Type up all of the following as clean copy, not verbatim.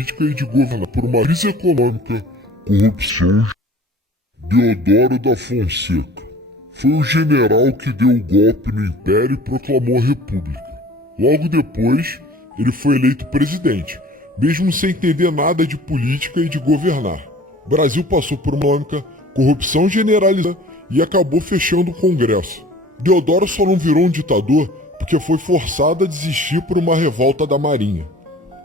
política e de governar por uma crise econômica, corrupção. Deodoro da Fonseca foi o general que deu o golpe no Império e proclamou a República. Logo depois, ele foi eleito presidente, mesmo sem entender nada de política e de governar. O Brasil passou por uma econômica, corrupção generalizada e acabou fechando o Congresso. Deodoro só não virou um ditador porque foi forçado a desistir por uma revolta da Marinha.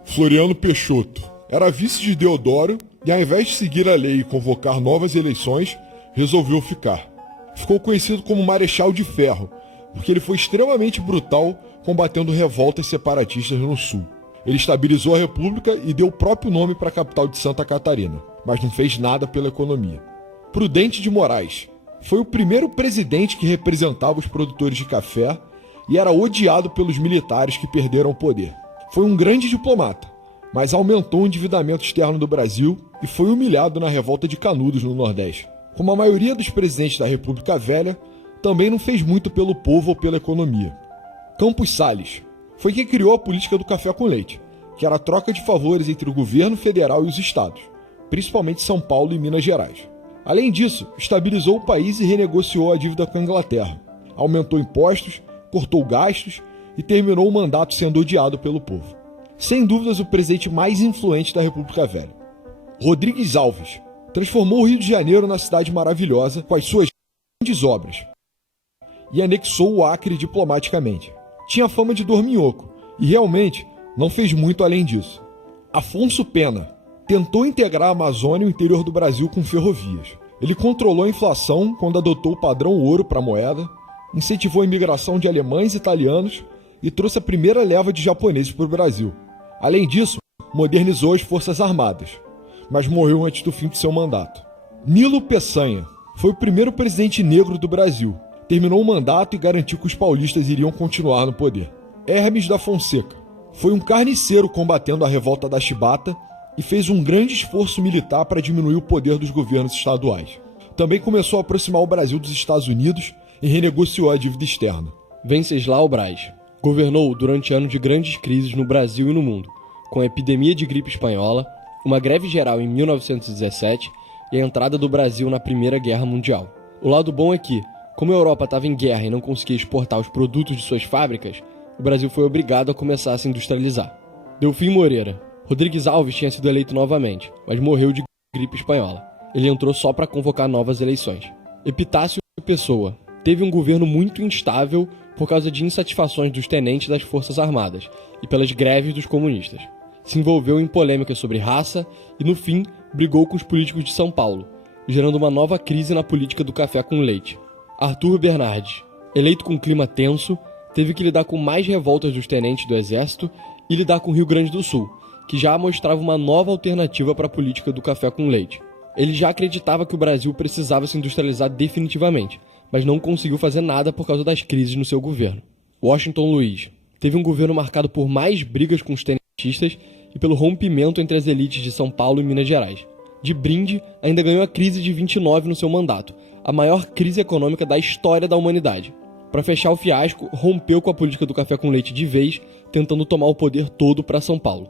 Floriano Peixoto era vice de Deodoro e, ao invés de seguir a lei e convocar novas eleições, resolveu ficar. Ficou conhecido como Marechal de Ferro, porque ele foi extremamente brutal combatendo revoltas separatistas no Sul. Ele estabilizou a República e deu o próprio nome para a capital de Santa Catarina, mas não fez nada pela economia. Prudente de Moraes foi o primeiro presidente que representava os produtores de café e era odiado pelos militares que perderam o poder. Foi um grande diplomata, mas aumentou o endividamento externo do Brasil e foi humilhado na revolta de Canudos, no Nordeste. Como a maioria dos presidentes da República Velha, também não fez muito pelo povo ou pela economia. Campos Salles foi quem criou a política do café com leite, que era a troca de favores entre o governo federal e os estados, principalmente São Paulo e Minas Gerais. Além disso, estabilizou o país e renegociou a dívida com a Inglaterra, aumentou impostos, cortou gastos e terminou o mandato sendo odiado pelo povo. Sem dúvidas, o presidente mais influente da República Velha. Rodrigues Alves transformou o Rio de Janeiro na cidade maravilhosa com as suas grandes obras e anexou o Acre diplomaticamente. Tinha fama de dorminhoco e realmente não fez muito além disso. Afonso Pena tentou integrar a Amazônia e o interior do Brasil com ferrovias. Ele controlou a inflação quando adotou o padrão ouro para a moeda, incentivou a imigração de alemães e italianos e trouxe a primeira leva de japoneses para o Brasil. Além disso, modernizou as Forças Armadas, mas morreu antes do fim de seu mandato. Nilo Peçanha foi o primeiro presidente negro do Brasil. Terminou o mandato e garantiu que os paulistas iriam continuar no poder. Hermes da Fonseca foi um carniceiro combatendo a revolta da Chibata e fez um grande esforço militar para diminuir o poder dos governos estaduais. Também começou a aproximar o Brasil dos Estados Unidos e renegociou a dívida externa. Venceslau Braz governou durante anos de grandes crises no Brasil e no mundo, com a epidemia de gripe espanhola, uma greve geral em 1917 e a entrada do Brasil na Primeira Guerra Mundial. O lado bom é que, como a Europa estava em guerra e não conseguia exportar os produtos de suas fábricas, o Brasil foi obrigado a começar a se industrializar. Delfim Moreira. Rodrigues Alves tinha sido eleito novamente, mas morreu de gripe espanhola. Ele entrou só para convocar novas eleições. Epitácio Pessoa. Teve um governo muito instável por causa de insatisfações dos tenentes das Forças Armadas e pelas greves dos comunistas. Se envolveu em polêmicas sobre raça e, no fim, brigou com os políticos de São Paulo, gerando uma nova crise na política do café com leite. Arthur Bernardes, eleito com clima tenso, teve que lidar com mais revoltas dos tenentes do Exército e lidar com o Rio Grande do Sul, que já mostrava uma nova alternativa para a política do café com leite. Ele já acreditava que o Brasil precisava se industrializar definitivamente, mas não conseguiu fazer nada por causa das crises no seu governo. Washington Luiz teve um governo marcado por mais brigas com os tenentistas e pelo rompimento entre as elites de São Paulo e Minas Gerais. De brinde, ainda ganhou a crise de 29 no seu mandato, a maior crise econômica da história da humanidade. Para fechar o fiasco, rompeu com a política do café com leite de vez, tentando tomar o poder todo para São Paulo.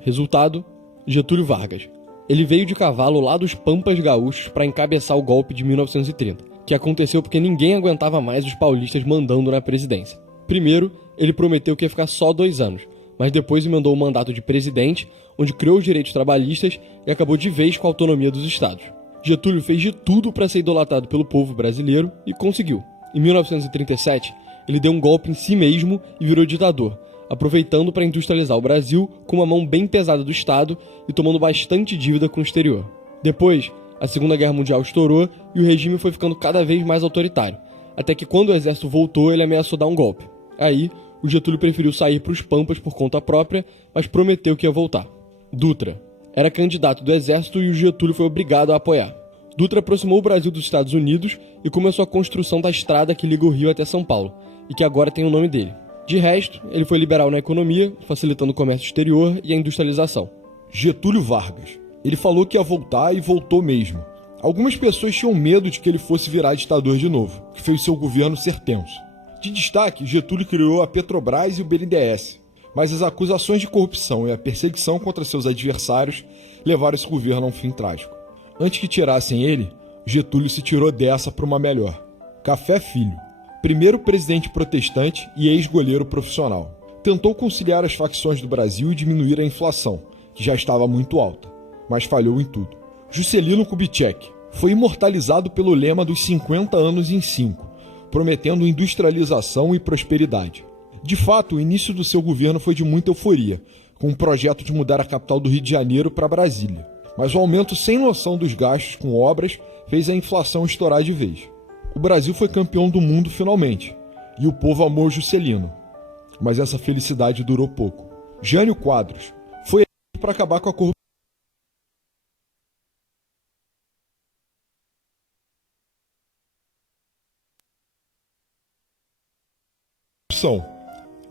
Resultado: Getúlio Vargas. Ele veio de cavalo lá dos Pampas Gaúchos para encabeçar o golpe de 1930, que aconteceu porque ninguém aguentava mais os paulistas mandando na presidência. Primeiro, ele prometeu que ia ficar só 2 anos, mas depois emendou o mandato de presidente, onde criou os direitos trabalhistas e acabou de vez com a autonomia dos estados. Getúlio fez de tudo para ser idolatrado pelo povo brasileiro e conseguiu. Em 1937, ele deu um golpe em si mesmo e virou ditador, aproveitando para industrializar o Brasil com uma mão bem pesada do Estado e tomando bastante dívida com o exterior. Depois, a Segunda Guerra Mundial estourou e o regime foi ficando cada vez mais autoritário, até que quando o exército voltou, ele ameaçou dar um golpe. Aí, o Getúlio preferiu sair para os Pampas por conta própria, mas prometeu que ia voltar. Dutra era candidato do exército e o Getúlio foi obrigado a apoiar. Dutra aproximou o Brasil dos Estados Unidos e começou a construção da estrada que liga o Rio até São Paulo, e que agora tem o nome dele. De resto, ele foi liberal na economia, facilitando o comércio exterior e a industrialização. Getúlio Vargas. Ele falou que ia voltar e voltou mesmo. Algumas pessoas tinham medo de que ele fosse virar ditador de novo, que fez seu governo ser tenso. De destaque, Getúlio criou a Petrobras e o BNDES. Mas as acusações de corrupção e a perseguição contra seus adversários levaram esse governo a um fim trágico. Antes que tirassem ele, Getúlio se tirou dessa para uma melhor. Café Filho, primeiro presidente protestante e ex-goleiro profissional. Tentou conciliar as facções do Brasil e diminuir a inflação, que já estava muito alta, mas falhou em tudo. Juscelino Kubitschek foi imortalizado pelo lema dos 50 anos em 5, prometendo industrialização e prosperidade. De fato, o início do seu governo foi de muita euforia, com o projeto de mudar a capital do Rio de Janeiro para Brasília. Mas o aumento sem noção dos gastos com obras fez a inflação estourar de vez. O Brasil foi campeão do mundo finalmente, e o povo amou Juscelino. Mas essa felicidade durou pouco. Jânio Quadros foi eleito para acabar com a corrupção.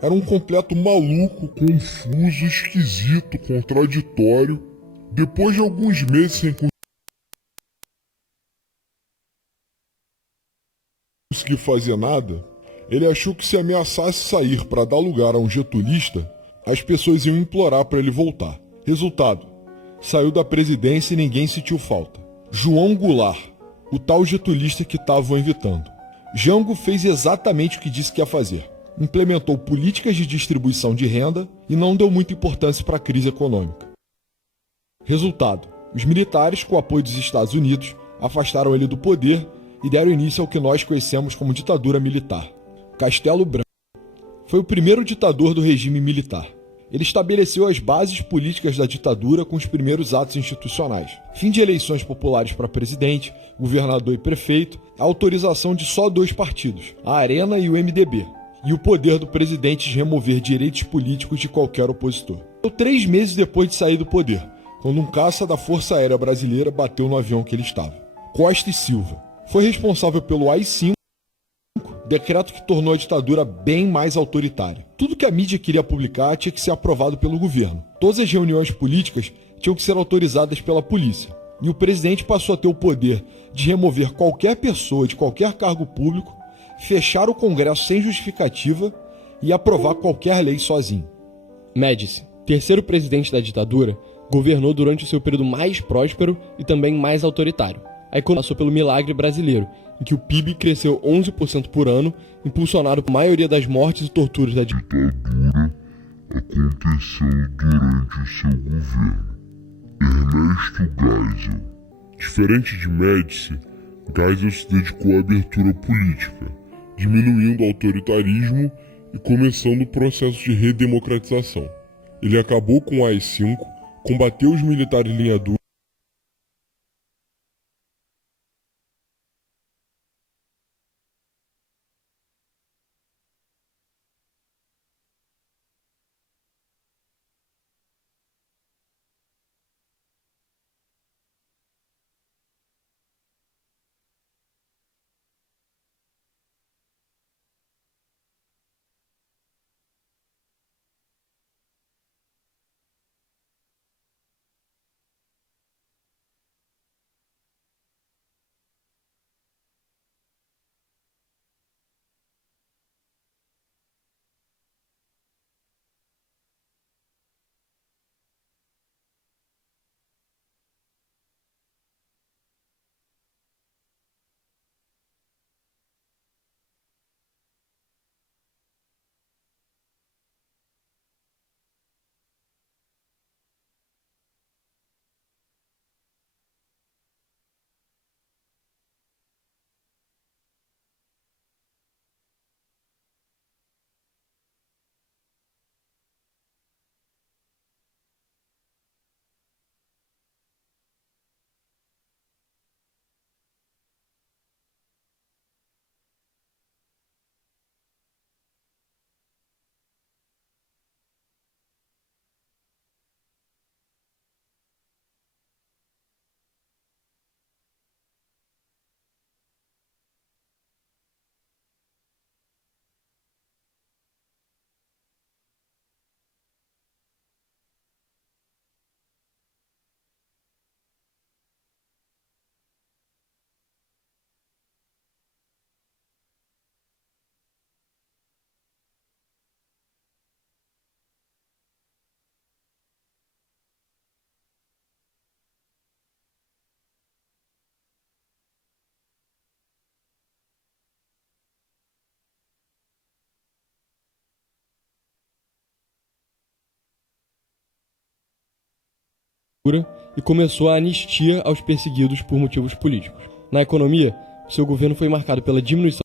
Era um completo maluco, confuso, esquisito, contraditório. Depois de alguns meses sem conseguir fazer nada, ele achou que se ameaçasse sair para dar lugar a um getulista, as pessoas iam implorar para ele voltar. Resultado, saiu da presidência e ninguém sentiu falta. João Goulart, o tal getulista que estavam evitando. Jango fez exatamente o que disse que ia fazer. Implementou políticas de distribuição de renda e não deu muita importância para a crise econômica. Resultado, os militares, com o apoio dos Estados Unidos, afastaram ele do poder e deram início ao que nós conhecemos como ditadura militar. Castelo Branco foi o primeiro ditador do regime militar. Ele estabeleceu as bases políticas da ditadura com os primeiros atos institucionais. Fim de eleições populares para presidente, governador e prefeito, a autorização de só 2 partidos, a Arena e o MDB, e o poder do presidente de remover direitos políticos de qualquer opositor. 3 meses depois de sair do poder, quando um caça da Força Aérea Brasileira bateu no avião que ele estava. Costa e Silva foi responsável pelo AI-5, decreto que tornou a ditadura bem mais autoritária. Tudo que a mídia queria publicar tinha que ser aprovado pelo governo. Todas as reuniões políticas tinham que ser autorizadas pela polícia. E o presidente passou a ter o poder de remover qualquer pessoa de qualquer cargo público, fechar o Congresso sem justificativa e aprovar qualquer lei sozinho. Médici, terceiro presidente da ditadura, governou durante o seu período mais próspero e também mais autoritário. A economia passou pelo milagre brasileiro, em que o PIB cresceu 11% por ano, impulsionado por maioria das mortes e torturas da ditadura aconteceu durante o seu governo. Ernesto Geisel. Diferente de Médici, Geisel se dedicou à abertura política, diminuindo o autoritarismo e começando o processo de redemocratização. Ele acabou com o AI-5, combateu os militares linha dura e começou a anistia aos perseguidos por motivos políticos. Na economia, seu governo foi marcado pela diminuição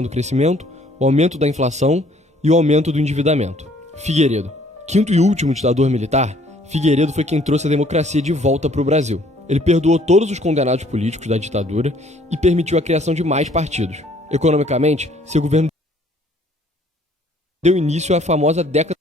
do crescimento, o aumento da inflação e o aumento do endividamento. Figueiredo. Quinto e último ditador militar, Figueiredo foi quem trouxe a democracia de volta para o Brasil. Ele perdoou todos os condenados políticos da ditadura e permitiu a criação de mais partidos. Economicamente, seu governo deu início à famosa década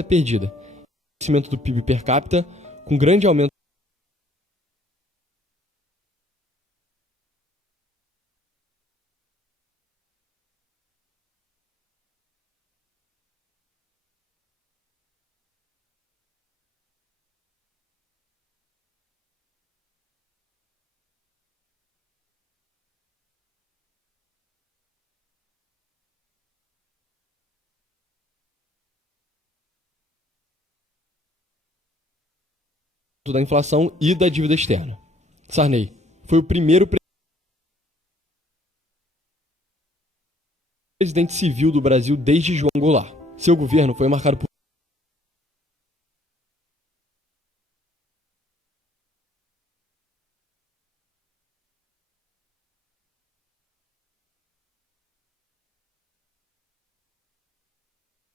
perdida. Crescimento do PIB per capita, com grande aumento da inflação e da dívida externa. Sarney foi o primeiro presidente civil do Brasil desde João Goulart. Seu governo foi marcado por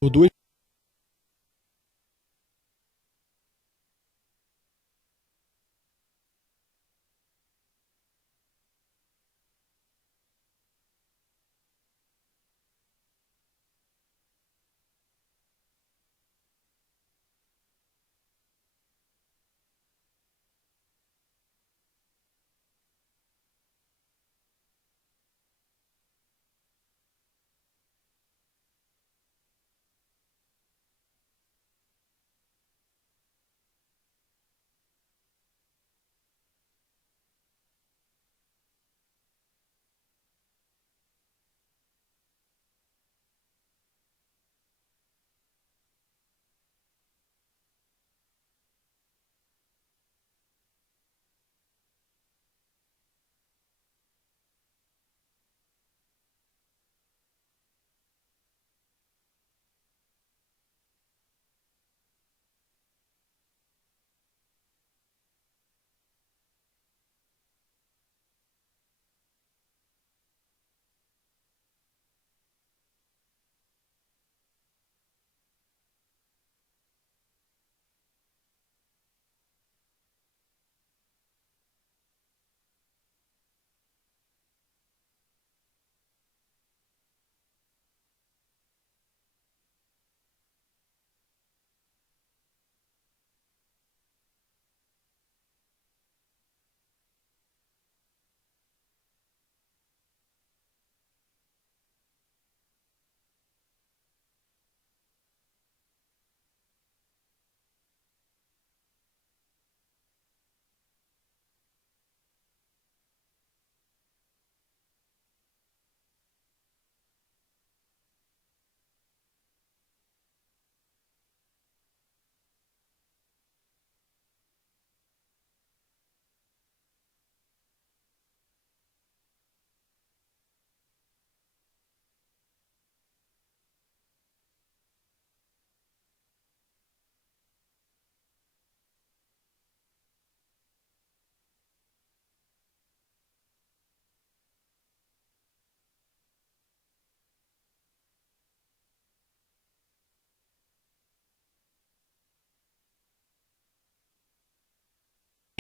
duas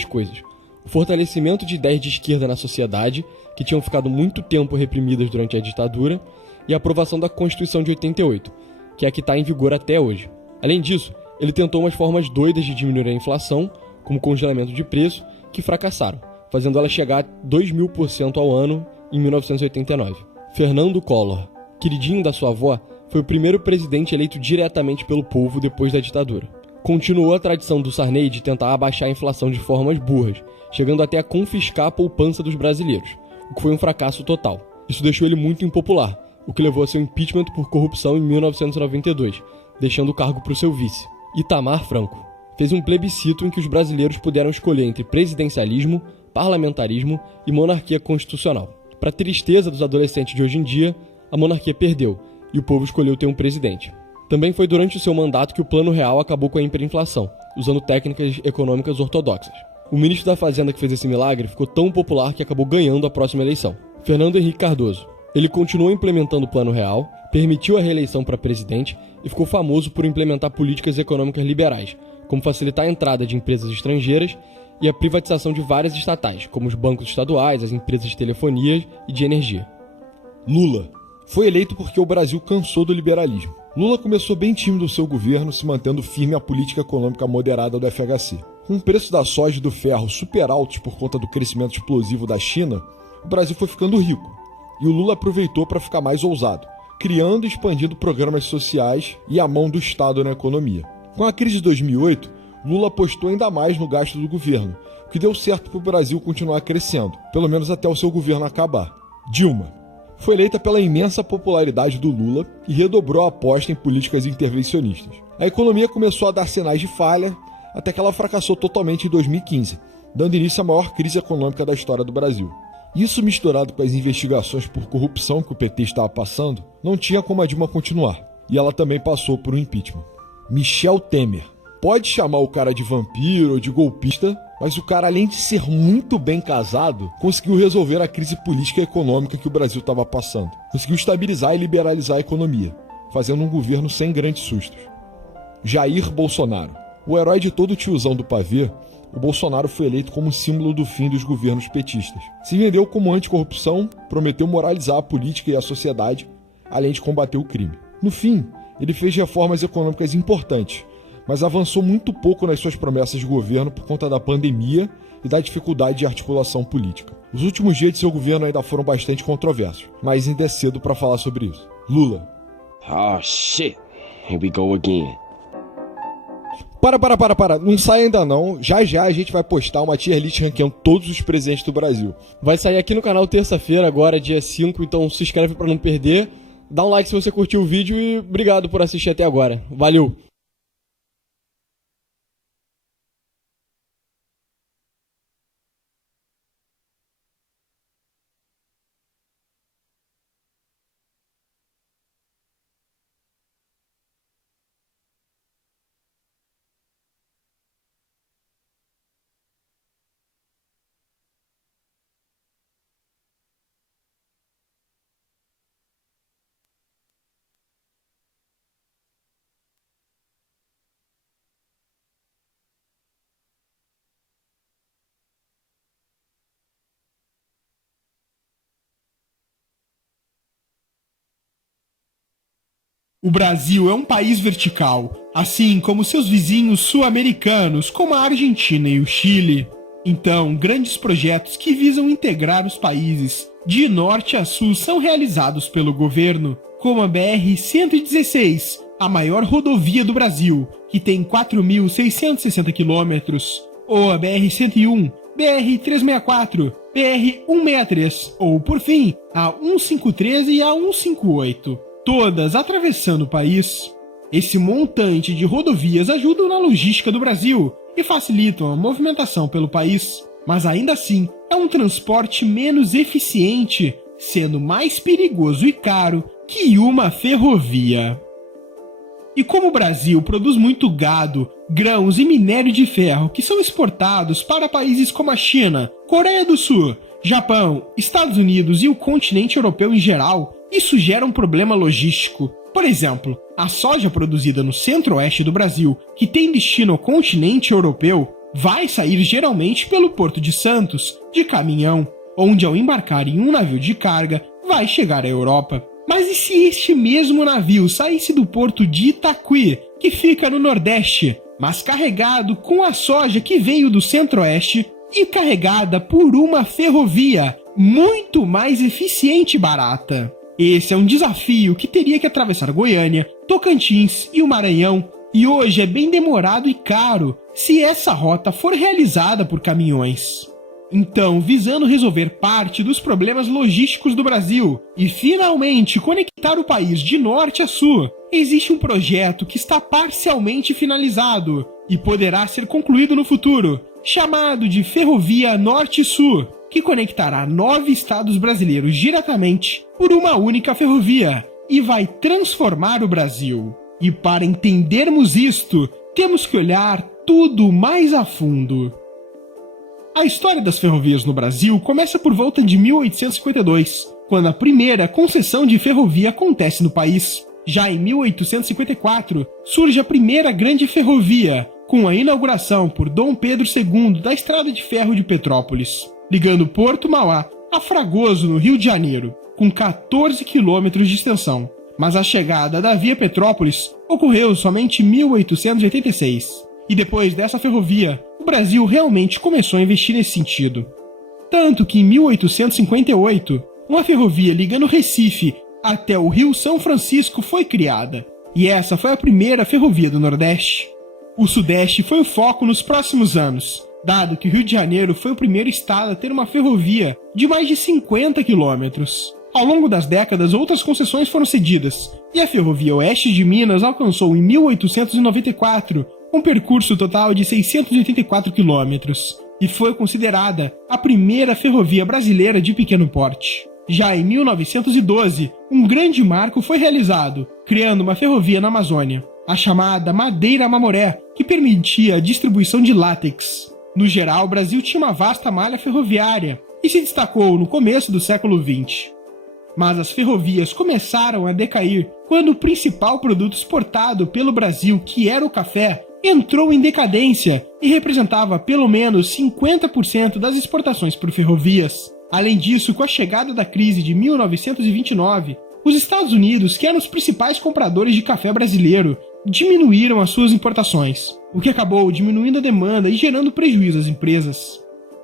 coisas. O fortalecimento de ideias de esquerda na sociedade, que tinham ficado muito tempo reprimidas durante a ditadura, e a aprovação da Constituição de 88, que é a que está em vigor até hoje. Além disso, ele tentou umas formas doidas de diminuir a inflação, como congelamento de preço, que fracassaram, fazendo ela chegar a 2.000% ao ano em 1989. Fernando Collor, queridinho da sua avó, foi o primeiro presidente eleito diretamente pelo povo depois da ditadura. Continuou a tradição do Sarney de tentar abaixar a inflação de formas burras, chegando até a confiscar a poupança dos brasileiros, o que foi um fracasso total. Isso deixou ele muito impopular, o que levou a seu impeachment por corrupção em 1992, deixando o cargo para o seu vice, Itamar Franco. Fez um plebiscito em que os brasileiros puderam escolher entre presidencialismo, parlamentarismo e monarquia constitucional. Para tristeza dos adolescentes de hoje em dia, a monarquia perdeu e o povo escolheu ter um presidente. Também foi durante o seu mandato que o Plano Real acabou com a hiperinflação, usando técnicas econômicas ortodoxas. O ministro da Fazenda que fez esse milagre ficou tão popular que acabou ganhando a próxima eleição, Fernando Henrique Cardoso. Ele continuou implementando o Plano Real, permitiu a reeleição para presidente e ficou famoso por implementar políticas econômicas liberais, como facilitar a entrada de empresas estrangeiras e a privatização de várias estatais, como os bancos estaduais, as empresas de telefonia e de energia. Lula foi eleito porque o Brasil cansou do liberalismo. Lula começou bem tímido o seu governo, se mantendo firme à política econômica moderada do FHC. Com o preço da soja e do ferro super altos por conta do crescimento explosivo da China, o Brasil foi ficando rico. E o Lula aproveitou para ficar mais ousado, criando e expandindo programas sociais e a mão do Estado na economia. Com a crise de 2008, Lula apostou ainda mais no gasto do governo, o que deu certo para o Brasil continuar crescendo, pelo menos até o seu governo acabar. Dilma foi eleita pela imensa popularidade do Lula e redobrou a aposta em políticas intervencionistas. A economia começou a dar sinais de falha, até que ela fracassou totalmente em 2015, dando início à maior crise econômica da história do Brasil. Isso, misturado com as investigações por corrupção que o PT estava passando, não tinha como a Dilma continuar, e ela também passou por um impeachment. Michel Temer. Pode chamar o cara de vampiro ou de golpista, mas o cara, além de ser muito bem casado, conseguiu resolver a crise política e econômica que o Brasil estava passando. Conseguiu estabilizar e liberalizar a economia, fazendo um governo sem grandes sustos. Jair Bolsonaro. O herói de todo tiozão do pavê, o Bolsonaro foi eleito como símbolo do fim dos governos petistas. Se vendeu como anticorrupção, prometeu moralizar a política e a sociedade, além de combater o crime. No fim, ele fez reformas econômicas importantes, mas avançou muito pouco nas suas promessas de governo por conta da pandemia e da dificuldade de articulação política. Os últimos dias de seu governo ainda foram bastante controversos, mas ainda é cedo para falar sobre isso. Lula. Oh shit, here we go again. Para, não sai ainda não. Já a gente vai postar uma tier list ranqueando todos os presidentes do Brasil. Vai sair aqui no canal terça-feira, agora dia 5, então se inscreve para não perder. Dá um like se você curtiu o vídeo e obrigado por assistir até agora. Valeu! O Brasil é um país vertical, assim como seus vizinhos sul-americanos, como a Argentina e o Chile. Então, grandes projetos que visam integrar os países de norte a sul são realizados pelo governo, como a BR-116, a maior rodovia do Brasil, que tem 4.660 quilômetros, ou a BR-101, BR-364, BR-163, ou, por fim, a 153 e a 158. Todas atravessando o país. Esse montante de rodovias ajudam na logística do Brasil e facilitam a movimentação pelo país, mas ainda assim é um transporte menos eficiente, sendo mais perigoso e caro que uma ferrovia. E como o Brasil produz muito gado, grãos e minério de ferro que são exportados para países como a China, Coreia do Sul, Japão, Estados Unidos e o continente europeu em geral, isso gera um problema logístico. Por exemplo, a soja produzida no centro-oeste do Brasil, que tem destino ao continente europeu, vai sair geralmente pelo Porto de Santos, de caminhão, onde ao embarcar em um navio de carga, vai chegar à Europa. Mas e se este mesmo navio saísse do porto de Itaqui, que fica no Nordeste, mas carregado com a soja que veio do centro-oeste e carregada por uma ferrovia muito mais eficiente e barata? Esse é um desafio que teria que atravessar Goiânia, Tocantins e o Maranhão, e hoje é bem demorado e caro se essa rota for realizada por caminhões. Então, visando resolver parte dos problemas logísticos do Brasil e finalmente conectar o país de norte a sul, existe um projeto que está parcialmente finalizado e poderá ser concluído no futuro, chamado de Ferrovia Norte-Sul, que conectará 9 estados brasileiros diretamente por uma única ferrovia e vai transformar o Brasil. E para entendermos isto, temos que olhar tudo mais a fundo. A história das ferrovias no Brasil começa por volta de 1852, quando a primeira concessão de ferrovia acontece no país. Já em 1854, surge a primeira grande ferrovia, com a inauguração por Dom Pedro II da Estrada de Ferro de Petrópolis, ligando Porto Mauá a Fragoso, no Rio de Janeiro, com 14 quilômetros de extensão. Mas a chegada da Via Petrópolis ocorreu somente em 1886. E depois dessa ferrovia, o Brasil realmente começou a investir nesse sentido. Tanto que em 1858, uma ferrovia ligando Recife até o Rio São Francisco foi criada. E essa foi a primeira ferrovia do Nordeste. O Sudeste foi o foco nos próximos anos, dado que o Rio de Janeiro foi o primeiro estado a ter uma ferrovia de mais de 50 quilômetros. Ao longo das décadas, outras concessões foram cedidas, e a Ferrovia Oeste de Minas alcançou em 1894 um percurso total de 684 quilômetros, e foi considerada a primeira ferrovia brasileira de pequeno porte. Já em 1912, um grande marco foi realizado, criando uma ferrovia na Amazônia, a chamada Madeira Mamoré, que permitia a distribuição de látex. No geral, o Brasil tinha uma vasta malha ferroviária e se destacou no começo do século XX. Mas as ferrovias começaram a decair quando o principal produto exportado pelo Brasil, que era o café, entrou em decadência e representava pelo menos 50% das exportações por ferrovias. Além disso, com a chegada da crise de 1929, os Estados Unidos, que eram os principais compradores de café brasileiro, diminuíram as suas importações, o que acabou diminuindo a demanda e gerando prejuízo às empresas.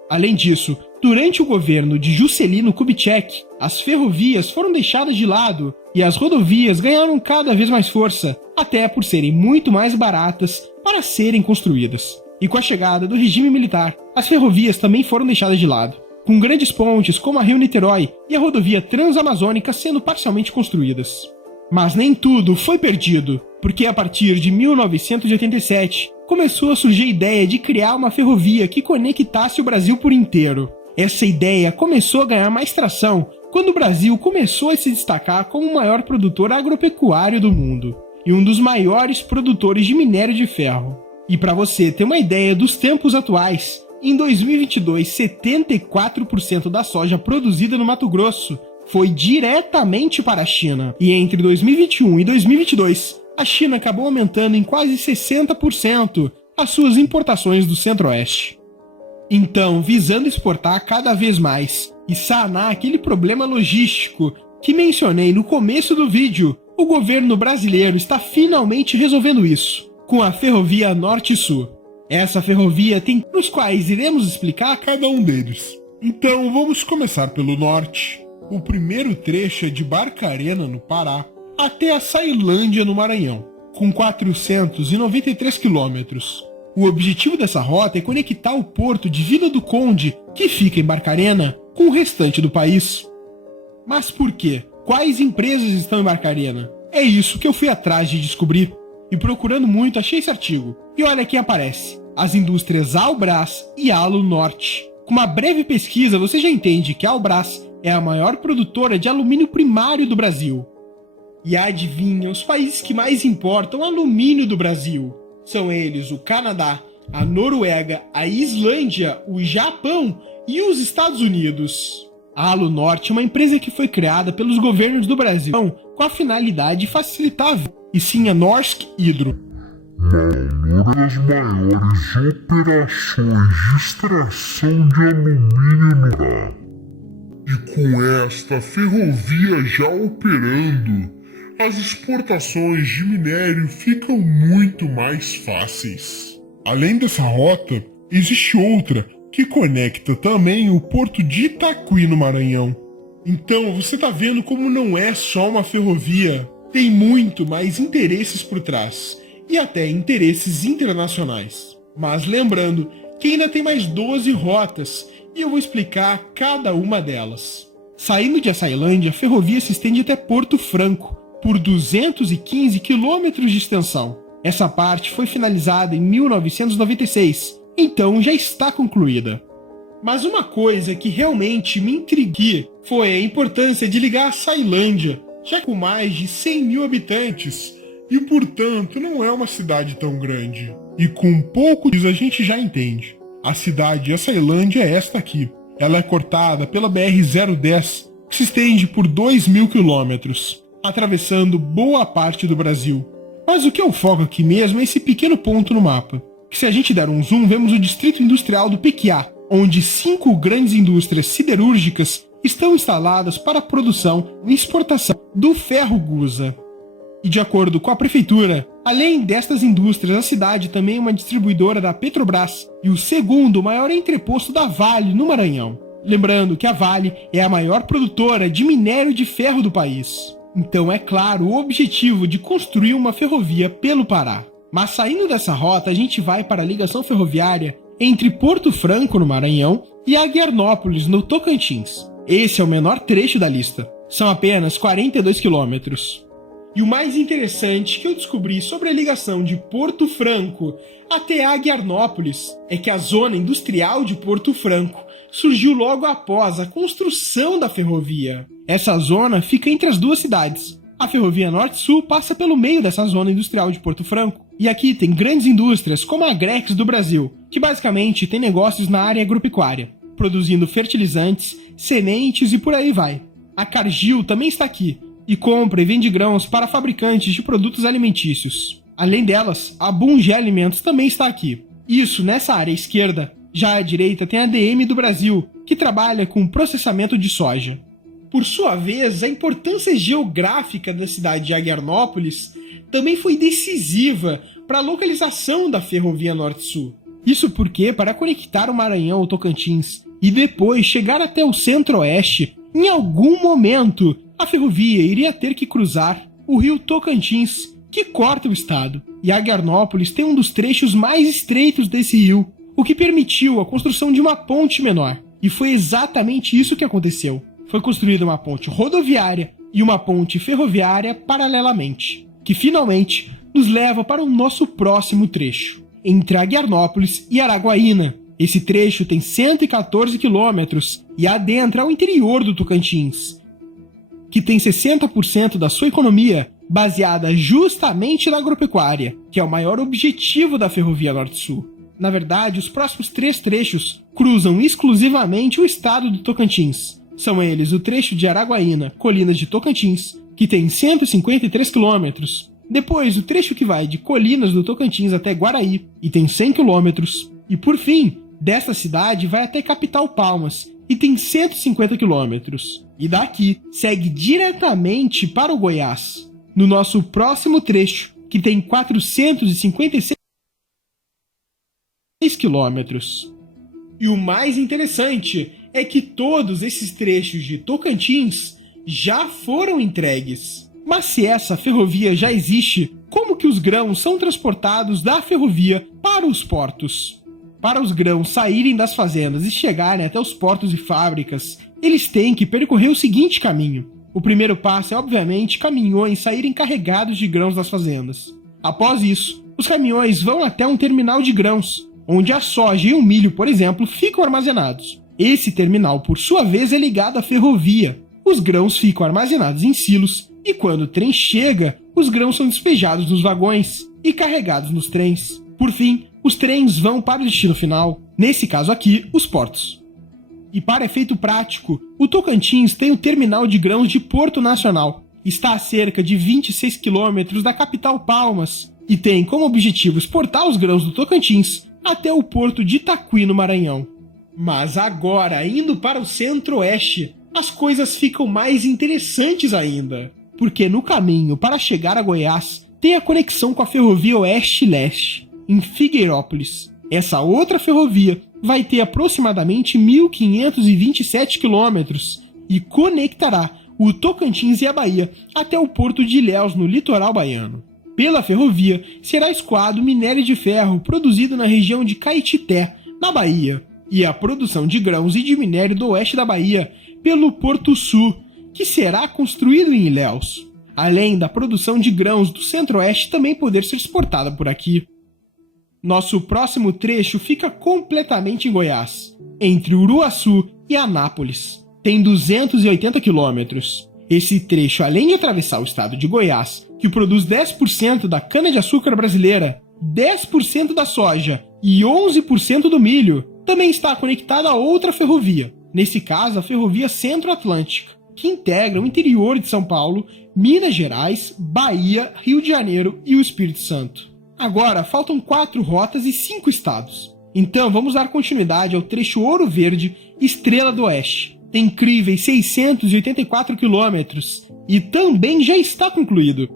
Além disso, durante o governo de Juscelino Kubitschek, as ferrovias foram deixadas de lado e as rodovias ganharam cada vez mais força, até por serem muito mais baratas para serem construídas. E com a chegada do regime militar, as ferrovias também foram deixadas de lado, com grandes pontes como a Rio-Niterói e a rodovia Transamazônica sendo parcialmente construídas. Mas nem tudo foi perdido, porque a partir de 1987 começou a surgir a ideia de criar uma ferrovia que conectasse o Brasil por inteiro. Essa ideia começou a ganhar mais tração quando o Brasil começou a se destacar como o maior produtor agropecuário do mundo e um dos maiores produtores de minério de ferro. E para você ter uma ideia dos tempos atuais, em 2022, 74% da soja produzida no Mato Grosso foi diretamente para a China. E entre 2021 e 2022, a China acabou aumentando em quase 60% as suas importações do Centro-Oeste. Então, visando exportar cada vez mais e sanar aquele problema logístico que mencionei no começo do vídeo, o governo brasileiro está finalmente resolvendo isso, com a Ferrovia Norte-Sul. Essa ferrovia tem os quais iremos explicar cada um deles. Então, vamos começar pelo norte. O primeiro trecho é de Barcarena, no Pará, até a Ceilândia, no Maranhão, com 493 quilômetros. O objetivo dessa rota é conectar o porto de Vila do Conde, que fica em Barcarena, com o restante do país. Mas por quê? Quais empresas estão em Barcarena? É isso que eu fui atrás de descobrir. E procurando muito, achei esse artigo. E olha quem aparece: as indústrias Albras e Alu Norte. Com uma breve pesquisa, você já entende que a Albras é a maior produtora de alumínio primário do Brasil. E adivinha, os países que mais importam alumínio do Brasil? São eles o Canadá, a Noruega, a Islândia, o Japão e os Estados Unidos. A Alu Norte é uma empresa que foi criada pelos governos do Brasil com a finalidade de facilitar a vida, e sim a Norsk Hydro. Uma das maiores operações de extração de alumínio no mundo. E com esta ferrovia já operando, as exportações de minério ficam muito mais fáceis. Além dessa rota, existe outra que conecta também o porto de Itaquí, no Maranhão. Então você tá vendo como não é só uma ferrovia, tem muito mais interesses por trás, e até interesses internacionais. Mas lembrando que ainda tem mais 12 rotas, e eu vou explicar cada uma delas. Saindo de Açailândia, a ferrovia se estende até Porto Franco, por 215 quilômetros de extensão. Essa parte foi finalizada em 1996, então já está concluída. Mas uma coisa que realmente me intriguou foi a importância de ligar a Ceilândia, já com mais de 100 mil habitantes, e portanto não é uma cidade tão grande. E com pouco disso a gente já entende. A cidade de Açailândia é esta aqui. Ela é cortada pela BR-010, que se estende por 2.000 quilômetros, atravessando boa parte do Brasil. Mas o que eu foco aqui mesmo é esse pequeno ponto no mapa, que se a gente der um zoom, vemos o Distrito Industrial do Pequiá, onde 5 grandes indústrias siderúrgicas estão instaladas para a produção e exportação do ferro gusa. E de acordo com a prefeitura, além destas indústrias, a cidade também é uma distribuidora da Petrobras e o segundo maior entreposto da Vale no Maranhão. Lembrando que a Vale é a maior produtora de minério de ferro do país. Então é claro o objetivo de construir uma ferrovia pelo Pará. Mas saindo dessa rota, a gente vai para a ligação ferroviária entre Porto Franco, no Maranhão, e Aguiarnópolis, no Tocantins. Esse é o menor trecho da lista. São apenas 42 quilômetros. E o mais interessante que eu descobri sobre a ligação de Porto Franco até Aguiarnópolis é que a zona industrial de Porto Franco surgiu logo após a construção da ferrovia. Essa zona fica entre as duas cidades. A ferrovia Norte-Sul passa pelo meio dessa zona industrial de Porto Franco. E aqui tem grandes indústrias como a Agrex do Brasil, que basicamente tem negócios na área agropecuária, produzindo fertilizantes, sementes e por aí vai. A Cargill também está aqui, e compra e vende grãos para fabricantes de produtos alimentícios. Além delas, a Bunge Alimentos também está aqui. Isso nessa área esquerda. Já à direita tem a DM do Brasil, que trabalha com processamento de soja. Por sua vez, a importância geográfica da cidade de Aguiarnópolis também foi decisiva para a localização da ferrovia Norte-Sul. Isso porque, para conectar o Maranhão ao Tocantins e depois chegar até o Centro-Oeste, em algum momento, a ferrovia iria ter que cruzar o rio Tocantins, que corta o estado. E Aguiarnópolis tem um dos trechos mais estreitos desse rio, o que permitiu a construção de uma ponte menor. E foi exatamente isso que aconteceu. Foi construída uma ponte rodoviária e uma ponte ferroviária paralelamente, que finalmente nos leva para o nosso próximo trecho, entre Aguiarnópolis e Araguaína. Esse trecho tem 114 quilômetros e adentra ao interior do Tocantins, que tem 60% da sua economia baseada justamente na agropecuária, que é o maior objetivo da Ferrovia Norte-Sul. Na verdade, os próximos 3 trechos cruzam exclusivamente o estado do Tocantins. São eles o trecho de Araguaína, Colinas de Tocantins, que tem 153 quilômetros. Depois, o trecho que vai de Colinas do Tocantins até Guaraí, e tem 100 quilômetros. E por fim, desta cidade vai até Capital Palmas, e tem 150 quilômetros. E daqui, segue diretamente para o Goiás, no nosso próximo trecho, que tem 456 quilômetros. E o mais interessante é que todos esses trechos de Tocantins já foram entregues. Mas se essa ferrovia já existe, como que os grãos são transportados da ferrovia para os portos? Para os grãos saírem das fazendas e chegarem até os portos e fábricas, eles têm que percorrer o seguinte caminho. O primeiro passo é, obviamente, caminhões saírem carregados de grãos das fazendas. Após isso, os caminhões vão até um terminal de grãos, onde a soja e o milho, por exemplo, ficam armazenados. Esse terminal, por sua vez, é ligado à ferrovia. Os grãos ficam armazenados em silos e quando o trem chega, os grãos são despejados nos vagões e carregados nos trens. Por fim, os trens vão para o destino final, nesse caso aqui, os portos. E para efeito prático, o Tocantins tem o terminal de grãos de Porto Nacional. Está a cerca de 26 quilômetros da capital Palmas e tem como objetivo exportar os grãos do Tocantins até o porto de Itaquí, no Maranhão. Mas agora, indo para o Centro-Oeste, as coisas ficam mais interessantes ainda, porque no caminho para chegar a Goiás tem a conexão com a ferrovia Oeste-Leste, em Figueirópolis. Essa outra ferrovia vai ter aproximadamente 1.527 quilômetros e conectará o Tocantins e a Bahia até o porto de Ilhéus, no litoral baiano. Pela ferrovia será escoado minério de ferro produzido na região de Caetité, na Bahia, e a produção de grãos e de minério do oeste da Bahia pelo Porto Sul, que será construído em Ilhéus, além da produção de grãos do Centro-Oeste também poder ser exportada por aqui. Nosso próximo trecho fica completamente em Goiás, entre Uruaçu e Anápolis. Tem 280 quilômetros. Esse trecho, além de atravessar o estado de Goiás, que produz 10% da cana-de-açúcar brasileira, 10% da soja e 11% do milho, também está conectado a outra ferrovia, nesse caso a Ferrovia Centro-Atlântica, que integra o interior de São Paulo, Minas Gerais, Bahia, Rio de Janeiro e o Espírito Santo. Agora faltam 4 rotas e 5 estados. Então vamos dar continuidade ao trecho Ouro Verde, Estrela do Oeste. Tem incríveis 684 quilômetros e também já está concluído.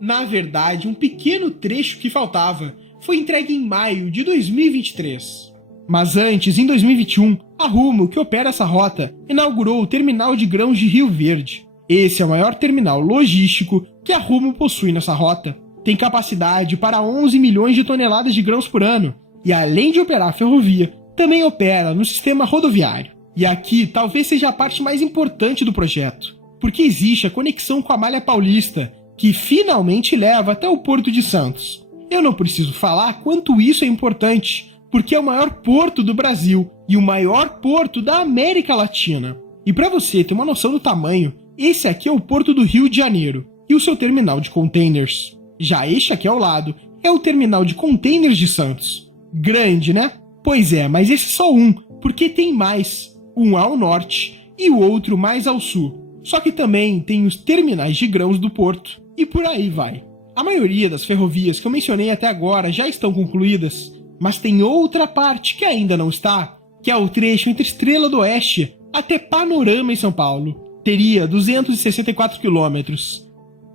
Na verdade, um pequeno trecho que faltava foi entregue em maio de 2023. Mas antes, em 2021, a Rumo, que opera essa rota, inaugurou o terminal de grãos de Rio Verde. Esse é o maior terminal logístico que a Rumo possui nessa rota. Tem capacidade para 11 milhões de toneladas de grãos por ano e, além de operar a ferrovia, também opera no sistema rodoviário. E aqui talvez seja a parte mais importante do projeto, porque existe a conexão com a Malha Paulista, que finalmente leva até o Porto de Santos. Eu não preciso falar quanto isso é importante, porque é o maior porto do Brasil e o maior porto da América Latina. E para você ter uma noção do tamanho, esse aqui é o Porto do Rio de Janeiro e o seu terminal de containers. Já este aqui ao lado é o terminal de containers de Santos. Grande, né? Pois é, mas esse é só um, porque tem mais. Um ao norte e o outro mais ao sul. Só que também tem os terminais de grãos do porto. E por aí vai. A maioria das ferrovias que eu mencionei até agora já estão concluídas, mas tem outra parte que ainda não está, que é o trecho entre Estrela do Oeste até Panorama em São Paulo. Teria 264 quilômetros.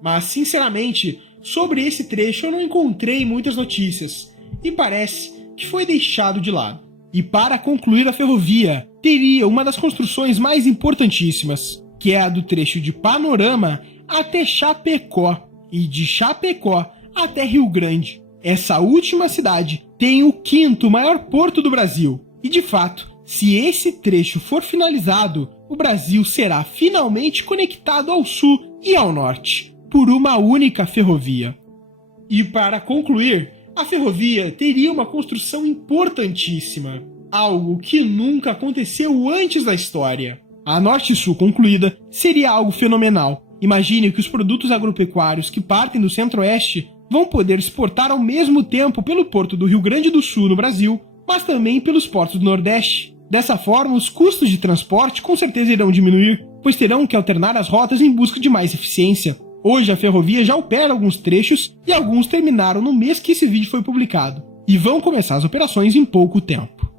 Mas, sinceramente, sobre esse trecho eu não encontrei muitas notícias, e parece que foi deixado de lado. E para concluir a ferrovia, teria uma das construções mais importantíssimas, que é a do trecho de Panorama até Chapecó, e de Chapecó até Rio Grande. Essa última cidade tem o 5º maior porto do Brasil, e de fato, se esse trecho for finalizado, o Brasil será finalmente conectado ao sul e ao norte, por uma única ferrovia. E para concluir, a ferrovia teria uma construção importantíssima, algo que nunca aconteceu antes da história. A Norte-Sul concluída seria algo fenomenal. Imagine que os produtos agropecuários que partem do Centro-Oeste vão poder exportar ao mesmo tempo pelo porto do Rio Grande do Sul no Brasil, mas também pelos portos do Nordeste. Dessa forma, os custos de transporte com certeza irão diminuir, pois terão que alternar as rotas em busca de mais eficiência. Hoje a ferrovia já opera alguns trechos e alguns terminaram no mês que esse vídeo foi publicado, e vão começar as operações em pouco tempo.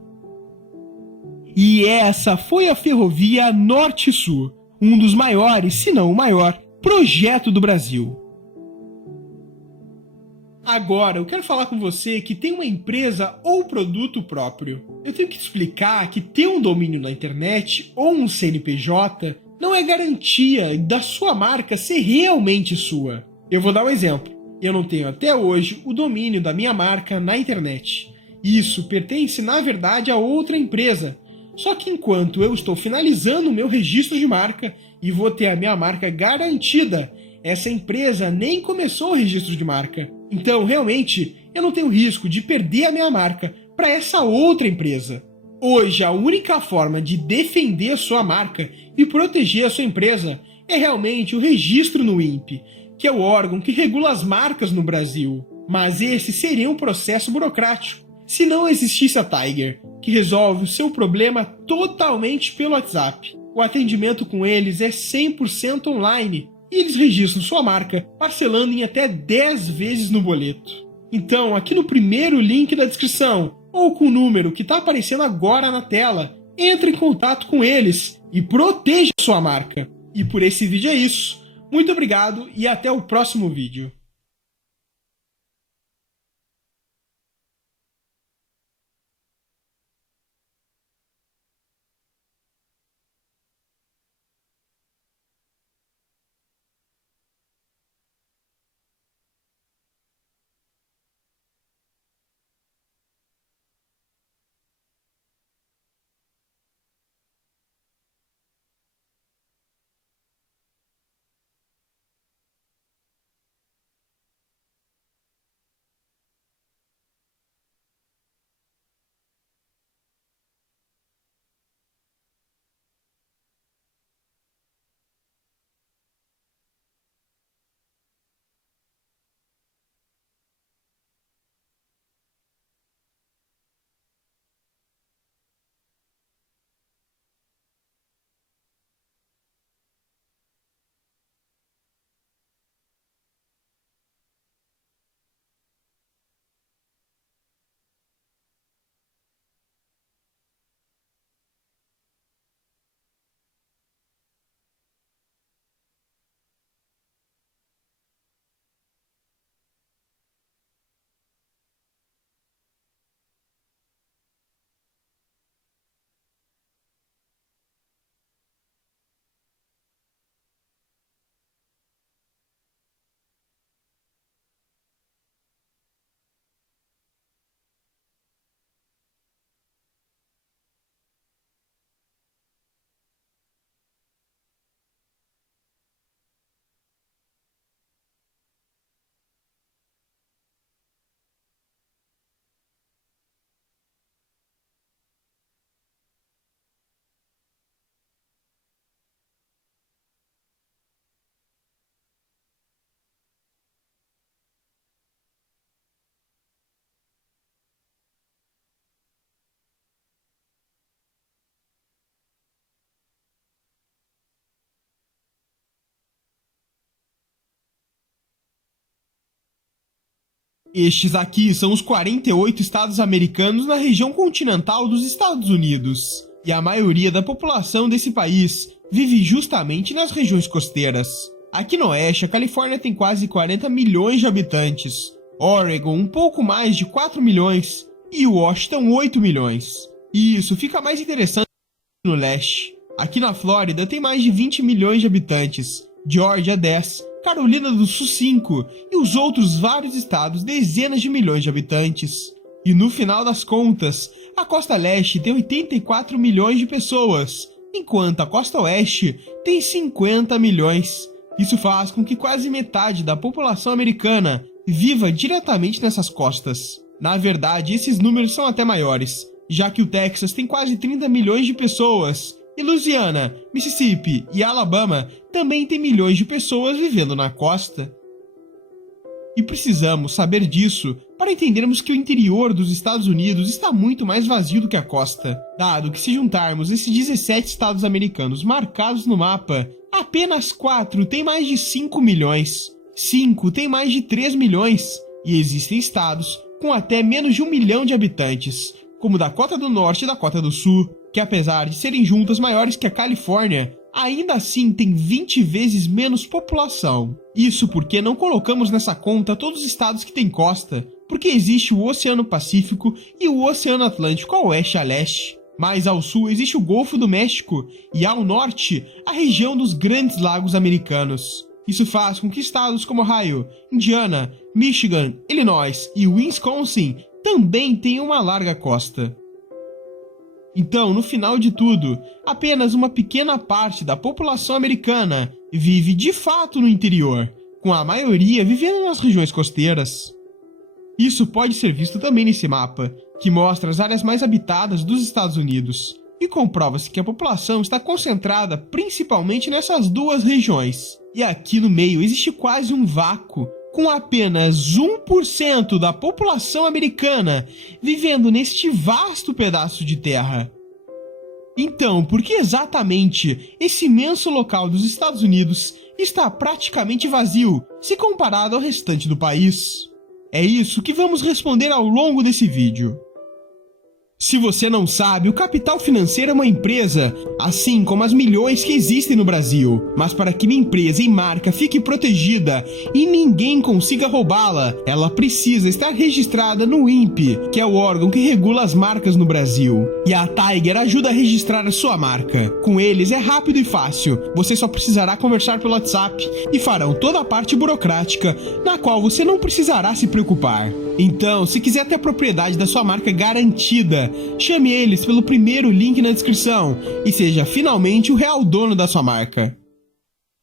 E essa foi a Ferrovia Norte-Sul, um dos maiores, se não o maior, projeto do Brasil. Agora, eu quero falar com você que tem uma empresa ou produto próprio. Eu tenho que te explicar que ter um domínio na internet ou um CNPJ não é garantia da sua marca ser realmente sua. Eu vou dar um exemplo. Eu não tenho até hoje o domínio da minha marca na internet. Isso pertence, na verdade, a outra empresa. Só que enquanto eu estou finalizando o meu registro de marca e vou ter a minha marca garantida, essa empresa nem começou o registro de marca. Então, realmente, eu não tenho risco de perder a minha marca para essa outra empresa. Hoje, a única forma de defender a sua marca e proteger a sua empresa é realmente o registro no INPE, que é o órgão que regula as marcas no Brasil. Mas esse seria um processo burocrático. Se não existisse a Tiger, que resolve o seu problema totalmente pelo WhatsApp. O atendimento com eles é 100% online e eles registram sua marca parcelando em até 10 vezes no boleto. Então, aqui no primeiro link da descrição, ou com o número que está aparecendo agora na tela, entre em contato com eles e proteja sua marca. E por esse vídeo é isso. Muito obrigado e até o próximo vídeo. Estes aqui são os 48 estados americanos na região continental dos Estados Unidos, e a maioria da população desse país vive justamente nas regiões costeiras. Aqui no oeste, a Califórnia tem quase 40 milhões de habitantes, Oregon um pouco mais de 4 milhões e Washington 8 milhões. E isso fica mais interessante no leste. Aqui na Flórida tem mais de 20 milhões de habitantes, Geórgia 10, Carolina do Sul 5 e os outros vários estados dezenas de milhões de habitantes. E no final das contas, a costa leste tem 84 milhões de pessoas, enquanto a costa oeste tem 50 milhões. Isso faz com que quase metade da população americana viva diretamente nessas costas. Na verdade, esses números são até maiores, já que o Texas tem quase 30 milhões de pessoas, e Louisiana, Mississippi e Alabama também têm milhões de pessoas vivendo na costa. E precisamos saber disso para entendermos que o interior dos Estados Unidos está muito mais vazio do que a costa, dado que se juntarmos esses 17 estados americanos marcados no mapa, apenas 4 têm mais de 5 milhões, 5 têm mais de 3 milhões, e existem estados com até menos de 1 milhão de habitantes, como Dakota do Norte e Dakota do Sul, que apesar de serem juntas maiores que a Califórnia, ainda assim tem 20 vezes menos população. Isso porque não colocamos nessa conta todos os estados que têm costa, porque existe o Oceano Pacífico e o Oceano Atlântico a oeste e a leste. Mais ao sul existe o Golfo do México e ao norte a região dos Grandes Lagos Americanos. Isso faz com que estados como Ohio, Indiana, Michigan, Illinois e Wisconsin também tenham uma larga costa. Então, no final de tudo, apenas uma pequena parte da população americana vive de fato no interior, com a maioria vivendo nas regiões costeiras. Isso pode ser visto também nesse mapa, que mostra as áreas mais habitadas dos Estados Unidos, e comprova-se que a população está concentrada principalmente nessas duas regiões. E aqui no meio existe quase um vácuo, com apenas 1% da população americana vivendo neste vasto pedaço de terra. Então, por que exatamente esse imenso local dos Estados Unidos está praticamente vazio se comparado ao restante do país? É isso que vamos responder ao longo desse vídeo. Se você não sabe, o capital financeiro é uma empresa, assim como as milhões que existem no Brasil. Mas para que uma empresa e marca fique protegida e ninguém consiga roubá-la, ela precisa estar registrada no INPE, que é o órgão que regula as marcas no Brasil. E a Tiger ajuda a registrar a sua marca. Com eles é rápido e fácil, você só precisará conversar pelo WhatsApp e farão toda a parte burocrática, na qual você não precisará se preocupar. Então, se quiser ter a propriedade da sua marca garantida, chame eles pelo primeiro link na descrição e seja finalmente o real dono da sua marca.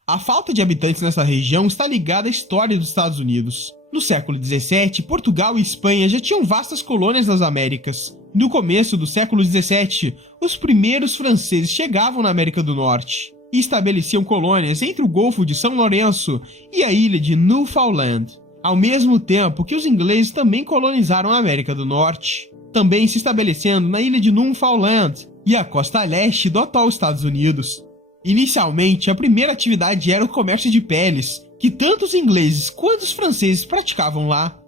A falta de habitantes nessa região está ligada à história dos Estados Unidos. No século XVII, Portugal e Espanha já tinham vastas colônias nas Américas. No começo do século XVII, os primeiros franceses chegavam na América do Norte e estabeleciam colônias entre o Golfo de São Lourenço e a ilha de Newfoundland, ao mesmo tempo que os ingleses também colonizaram a América do Norte, também se estabelecendo na ilha de Newfoundland e a costa leste do atual Estados Unidos. Inicialmente, a primeira atividade era o comércio de peles, que tanto os ingleses quanto os franceses praticavam lá.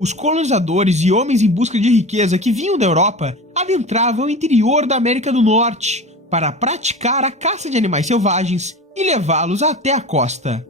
Os colonizadores e homens em busca de riqueza que vinham da Europa adentravam o interior da América do Norte para praticar a caça de animais selvagens e levá-los até a costa.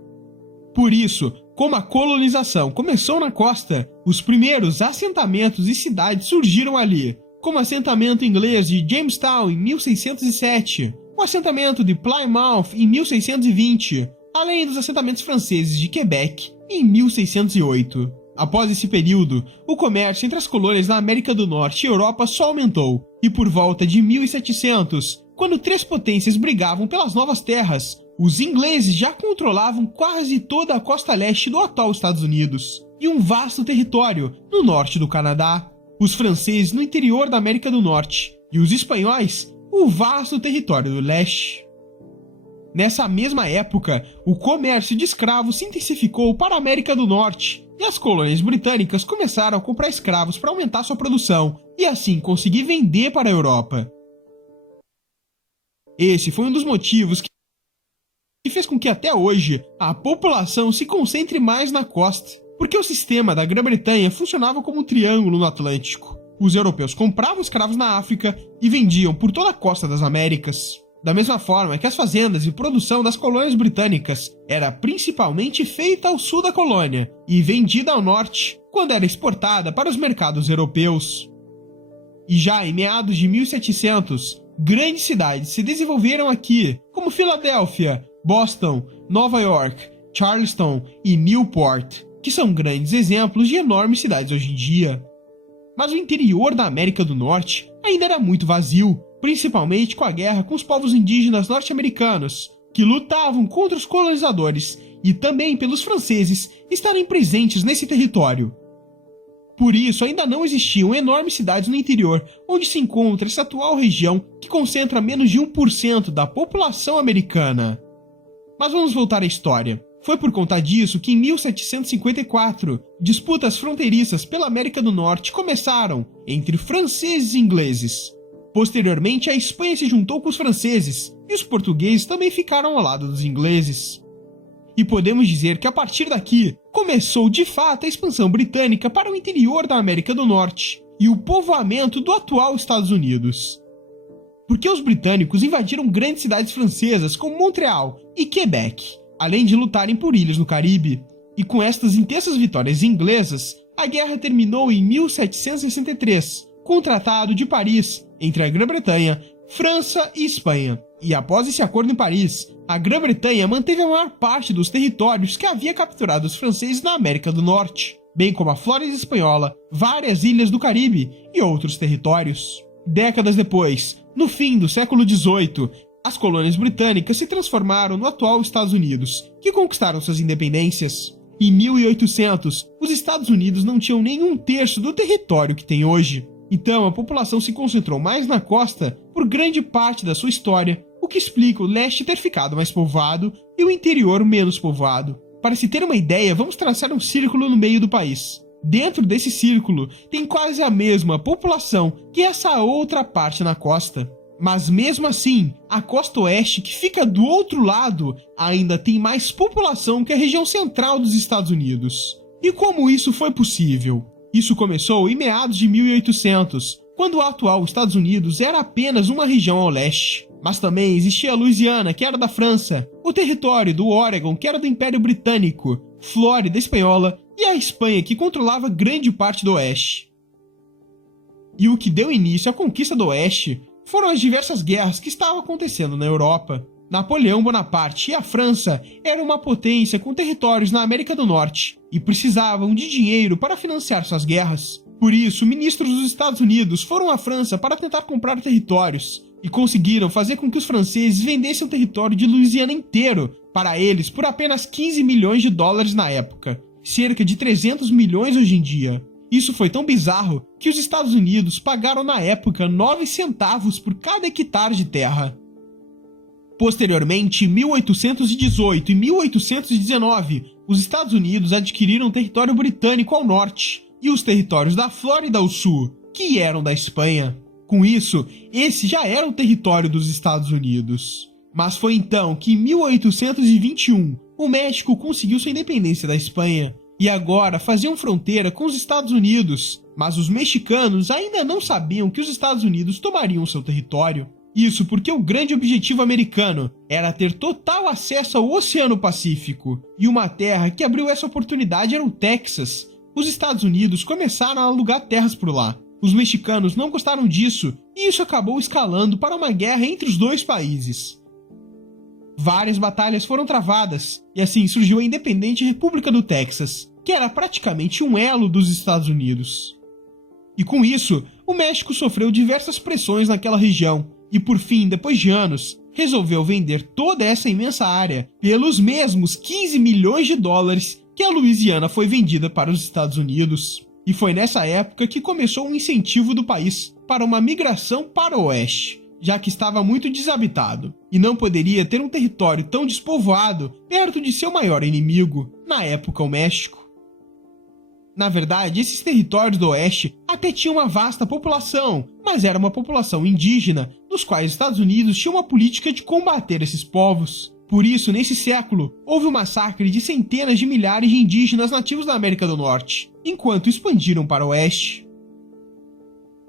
Por isso, como a colonização começou na costa, os primeiros assentamentos e cidades surgiram ali, como o assentamento inglês de Jamestown em 1607, o assentamento de Plymouth em 1620, além dos assentamentos franceses de Quebec em 1608. Após esse período, o comércio entre as colônias da América do Norte e Europa só aumentou, e por volta de 1700, quando três potências brigavam pelas novas terras, os ingleses já controlavam quase toda a costa leste do atual Estados Unidos e um vasto território no norte do Canadá, os franceses no interior da América do Norte e os espanhóis o vasto território do leste. Nessa mesma época, o comércio de escravos se intensificou para a América do Norte e as colônias britânicas começaram a comprar escravos para aumentar sua produção e assim conseguir vender para a Europa. Esse foi um dos motivos que fez com que até hoje a população se concentre mais na costa. porque o sistema da Grã-Bretanha funcionava como um triângulo no Atlântico. Os europeus compravam escravos na África e vendiam por toda a costa das Américas. Da mesma forma que as fazendas e produção das colônias britânicas era principalmente feita ao sul da colônia e vendida ao norte, quando era exportada para os mercados europeus. E já em meados de 1700, grandes cidades se desenvolveram aqui, como Filadélfia, Boston, Nova York, Charleston e Newport, que são grandes exemplos de enormes cidades hoje em dia. Mas o interior da América do Norte ainda era muito vazio, principalmente com a guerra com os povos indígenas norte-americanos, que lutavam contra os colonizadores e também pelos franceses estarem presentes nesse território. Por isso, ainda não existiam enormes cidades no interior, onde se encontra essa atual região que concentra menos de 1% da população americana. Mas vamos voltar à história. Foi por conta disso que em 1754, disputas fronteiriças pela América do Norte começaram entre franceses e ingleses. Posteriormente, a Espanha se juntou com os franceses e os portugueses também ficaram ao lado dos ingleses. E podemos dizer que a partir daqui começou de fato a expansão britânica para o interior da América do Norte e o povoamento do atual Estados Unidos. Porque os britânicos invadiram grandes cidades francesas como Montreal e Quebec, além de lutarem por ilhas no Caribe. E com estas intensas vitórias inglesas, a guerra terminou em 1763, com o Tratado de Paris entre a Grã-Bretanha, França e Espanha. E após esse acordo em Paris, a Grã-Bretanha manteve a maior parte dos territórios que havia capturado os franceses na América do Norte, bem como a Flórida espanhola, várias ilhas do Caribe e outros territórios. Décadas depois, no fim do século XVIII, as colônias britânicas se transformaram no atual Estados Unidos, que conquistaram suas independências. Em 1800, os Estados Unidos não tinham nem um terço do território que tem hoje. Então, a população se concentrou mais na costa por grande parte da sua história, o que explica o leste ter ficado mais povoado e o interior menos povoado. Para se ter uma ideia, vamos traçar um círculo no meio do país. Dentro desse círculo, tem quase a mesma população que essa outra parte na costa. Mas mesmo assim, a costa oeste, que fica do outro lado, ainda tem mais população que a região central dos Estados Unidos. E como isso foi possível? Isso começou em meados de 1800, quando o atual Estados Unidos era apenas uma região ao leste. Mas também existia a Louisiana, que era da França, o território do Oregon, que era do Império Britânico, Flórida espanhola e a Espanha, que controlava grande parte do oeste. E o que deu início à conquista do oeste foram as diversas guerras que estavam acontecendo na Europa. Napoleão Bonaparte e a França eram uma potência com territórios na América do Norte e precisavam de dinheiro para financiar suas guerras. Por isso, ministros dos Estados Unidos foram à França para tentar comprar territórios e conseguiram fazer com que os franceses vendessem o território de Louisiana inteiro para eles por apenas 15 milhões de dólares na época, cerca de 300 milhões hoje em dia. Isso foi tão bizarro que os Estados Unidos pagaram na época 9 centavos por cada hectare de terra. Posteriormente, em 1818 e 1819, os Estados Unidos adquiriram território britânico ao norte e os territórios da Flórida ao sul, que eram da Espanha. Com isso, esse já era o território dos Estados Unidos. Mas foi então que, em 1821, o México conseguiu sua independência da Espanha e agora faziam fronteira com os Estados Unidos, mas os mexicanos ainda não sabiam que os Estados Unidos tomariam seu território. Isso porque o grande objetivo americano era ter total acesso ao Oceano Pacífico, e uma terra que abriu essa oportunidade era o Texas. Os Estados Unidos começaram a alugar terras por lá. Os mexicanos não gostaram disso, e isso acabou escalando para uma guerra entre os dois países. Várias batalhas foram travadas, e assim surgiu a independente República do Texas, que era praticamente um elo dos Estados Unidos. E com isso, o México sofreu diversas pressões naquela região, e por fim, depois de anos, resolveu vender toda essa imensa área pelos mesmos 15 milhões de dólares que a Louisiana foi vendida para os Estados Unidos. E foi nessa época que começou um incentivo do país para uma migração para o oeste, já que estava muito desabitado, e não poderia ter um território tão despovoado perto de seu maior inimigo, na época o México. Na verdade, esses territórios do oeste até tinham uma vasta população, mas era uma população indígena, dos quais os Estados Unidos tinham uma política de combater esses povos. Por isso, nesse século, houve um massacre de centenas de milhares de indígenas nativos da América do Norte, enquanto expandiram para o oeste.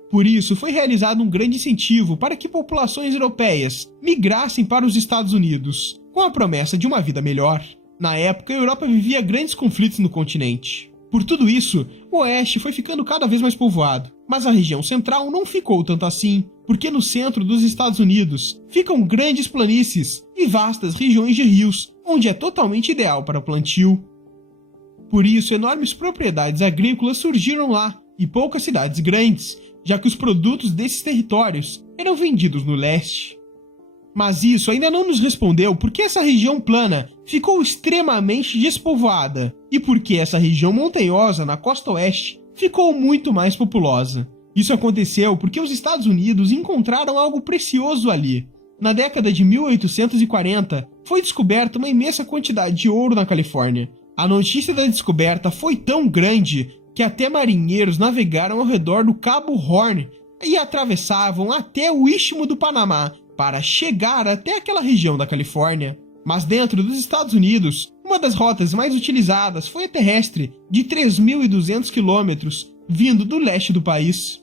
Por isso, foi realizado um grande incentivo para que populações europeias migrassem para os Estados Unidos, com a promessa de uma vida melhor. Na época, a Europa vivia grandes conflitos no continente. Por tudo isso, o oeste foi ficando cada vez mais povoado, mas a região central não ficou tanto assim, porque no centro dos Estados Unidos ficam grandes planícies e vastas regiões de rios, onde é totalmente ideal para o plantio. Por isso, enormes propriedades agrícolas surgiram lá e poucas cidades grandes, já que os produtos desses territórios eram vendidos no leste. Mas isso ainda não nos respondeu por que essa região plana ficou extremamente despovoada e por que essa região montanhosa na costa oeste ficou muito mais populosa. Isso aconteceu porque os Estados Unidos encontraram algo precioso ali. Na década de 1840, foi descoberta uma imensa quantidade de ouro na Califórnia. A notícia da descoberta foi tão grande que até marinheiros navegaram ao redor do Cabo Horn e atravessavam até o Istmo do Panamá para chegar até aquela região da Califórnia. Mas dentro dos Estados Unidos, uma das rotas mais utilizadas foi a terrestre, de 3.200 quilômetros, vindo do leste do país.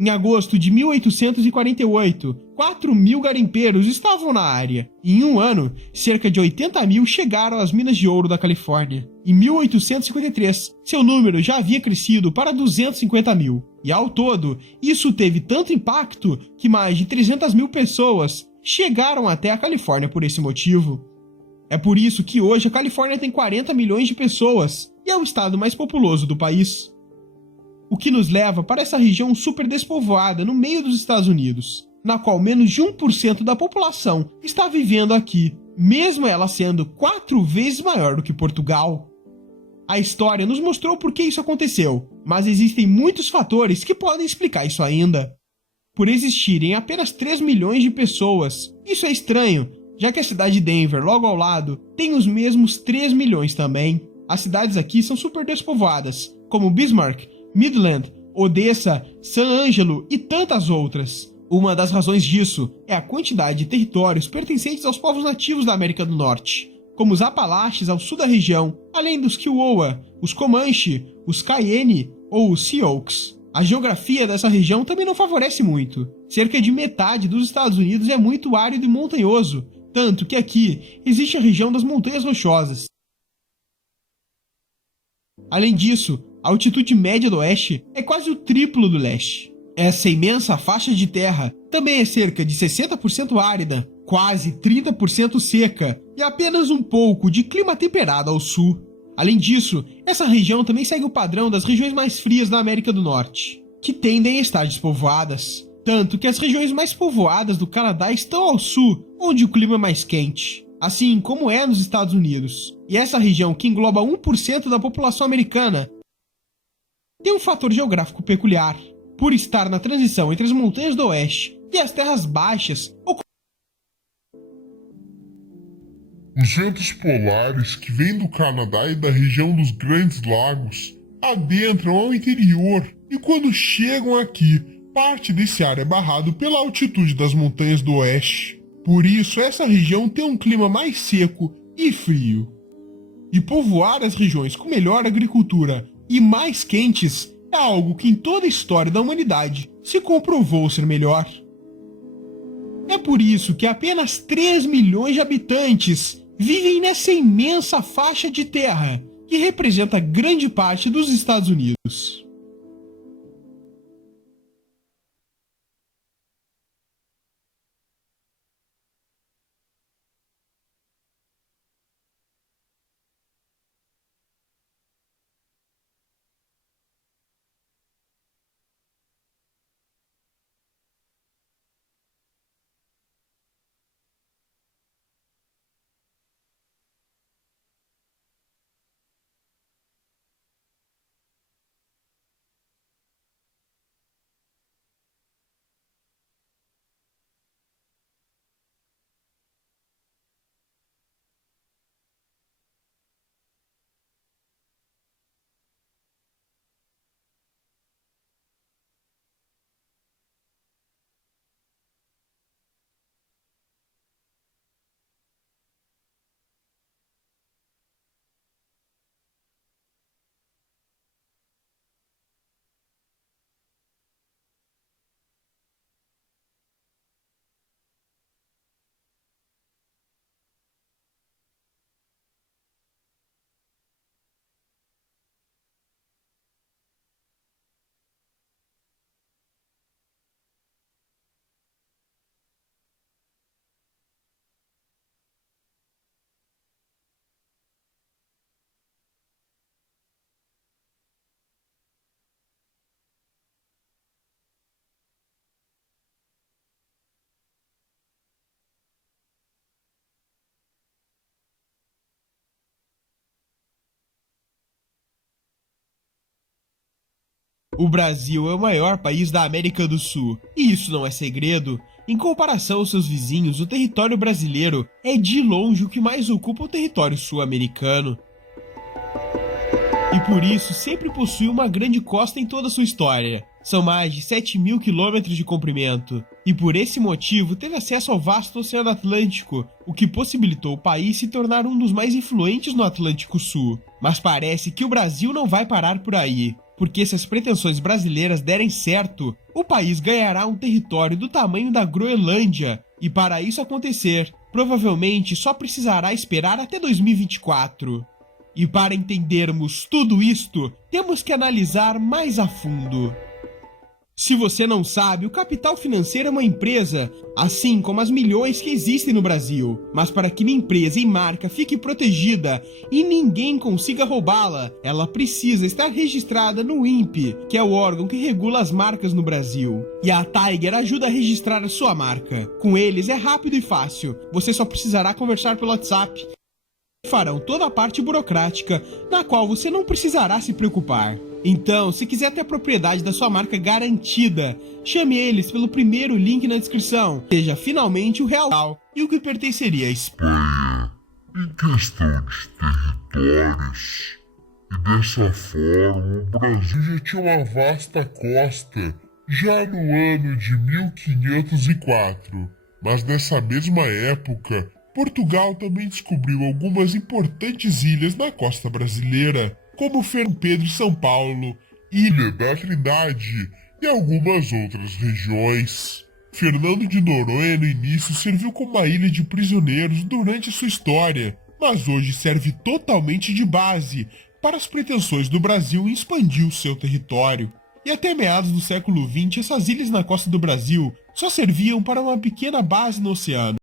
Em agosto de 1848, 4.000 garimpeiros estavam na área, e em um ano, cerca de 80.000 chegaram às minas de ouro da Califórnia. Em 1853, seu número já havia crescido para 250.000, e ao todo, isso teve tanto impacto que mais de 300.000 pessoas chegaram até a Califórnia por esse motivo. É por isso que hoje a Califórnia tem 40 milhões de pessoas e é o estado mais populoso do país. O que nos leva para essa região super despovoada no meio dos Estados Unidos, na qual menos de 1% da população está vivendo aqui, mesmo ela sendo 4 vezes maior do que Portugal. A história nos mostrou por que isso aconteceu, mas existem muitos fatores que podem explicar isso ainda. Por existirem apenas 3 milhões de pessoas, isso é estranho, já que a cidade de Denver, logo ao lado, tem os mesmos 3 milhões também. As cidades aqui são super despovoadas, como Bismarck, Midland, Odessa, San Angelo e tantas outras. Uma das razões disso é a quantidade de territórios pertencentes aos povos nativos da América do Norte, como os Apalaches ao sul da região, além dos Kiowa, os Comanche, os Cheyenne ou os Sioux. A geografia dessa região também não favorece muito. Cerca de metade dos Estados Unidos é muito árido e montanhoso, tanto que aqui existe a região das Montanhas Rochosas. Além disso, a altitude média do oeste é quase o triplo do leste. Essa imensa faixa de terra também é cerca de 60% árida, quase 30% seca e apenas um pouco de clima temperado ao sul. Além disso, essa região também segue o padrão das regiões mais frias da América do Norte, que tendem a estar despovoadas, tanto que as regiões mais povoadas do Canadá estão ao sul, onde o clima é mais quente, assim como é nos Estados Unidos. E essa região, que engloba 1% da população americana, tem um fator geográfico peculiar, por estar na transição entre as montanhas do oeste e as terras baixas. Os ventos polares que vêm do Canadá e da região dos Grandes Lagos adentram ao interior e quando chegam aqui, parte desse ar é barrado pela altitude das montanhas do oeste. Por isso, essa região tem um clima mais seco e frio. E povoar as regiões com melhor agricultura e mais quentes é algo que em toda a história da humanidade se comprovou ser melhor. É por isso que apenas 3 milhões de habitantes vivem nessa imensa faixa de terra que representa grande parte dos Estados Unidos. O Brasil é o maior país da América do Sul, e isso não é segredo. Em comparação aos seus vizinhos, o território brasileiro é de longe o que mais ocupa o território sul-americano. E por isso sempre possui uma grande costa em toda a sua história. São mais de 7.000 quilômetros de comprimento. E por esse motivo teve acesso ao vasto Oceano Atlântico, o que possibilitou o país se tornar um dos mais influentes no Atlântico Sul. Mas parece que o Brasil não vai parar por aí. Porque se as pretensões brasileiras derem certo, o país ganhará um território do tamanho da Groenlândia, e para isso acontecer, provavelmente só precisará esperar até 2024. E para entendermos tudo isto, temos que analisar mais a fundo. Se você não sabe, o capital financeiro é uma empresa, assim como as milhões que existem no Brasil. Mas para que uma empresa e marca fique protegida e ninguém consiga roubá-la, ela precisa estar registrada no INPE, que é o órgão que regula as marcas no Brasil. E a Tiger ajuda a registrar a sua marca. Com eles é rápido e fácil, você só precisará conversar pelo WhatsApp. Farão toda a parte burocrática, na qual você não precisará se preocupar. Então, se quiser ter a propriedade da sua marca garantida, chame eles pelo primeiro link na descrição. Seja finalmente o real e o que pertenceria à Espanha. Em questão de territórios, e dessa forma o Brasil já tinha uma vasta costa já no ano de 1504, mas nessa mesma época, Portugal também descobriu algumas importantes ilhas na costa brasileira, como Fernão Pedro e São Paulo, Ilha da Trindade e algumas outras regiões. Fernando de Noronha no início serviu como uma ilha de prisioneiros durante sua história, mas hoje serve totalmente de base para as pretensões do Brasil em expandir o seu território. E até meados do século XX, essas ilhas na costa do Brasil só serviam para uma pequena base no oceano.